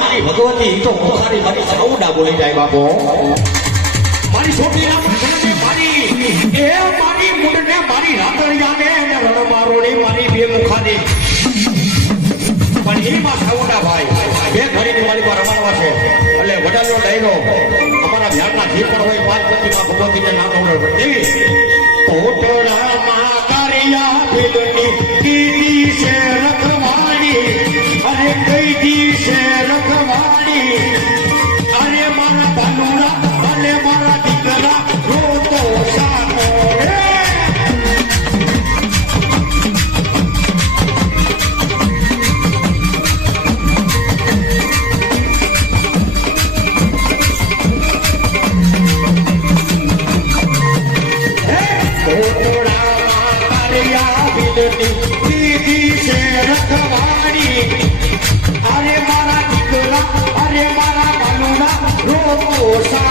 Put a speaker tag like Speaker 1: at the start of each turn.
Speaker 1: મારી ભગવતી સામુદા જાય બાપો. મારી છોકરી મારી એ મારી પણ એમાં સાવડા ભાઈ, બે રમાડવા છે. એટલે વડાલો ડાયરો, અમારા ધ્યાનમાં જે પણ હોય પાંચ પતિમાં ભગવતીને નામ કોટડામાં કાળિયા બિલની દીદી છે રખવાડી. અરે મારા દીકરા, અરે મારા બાલુડા, રોકો રે.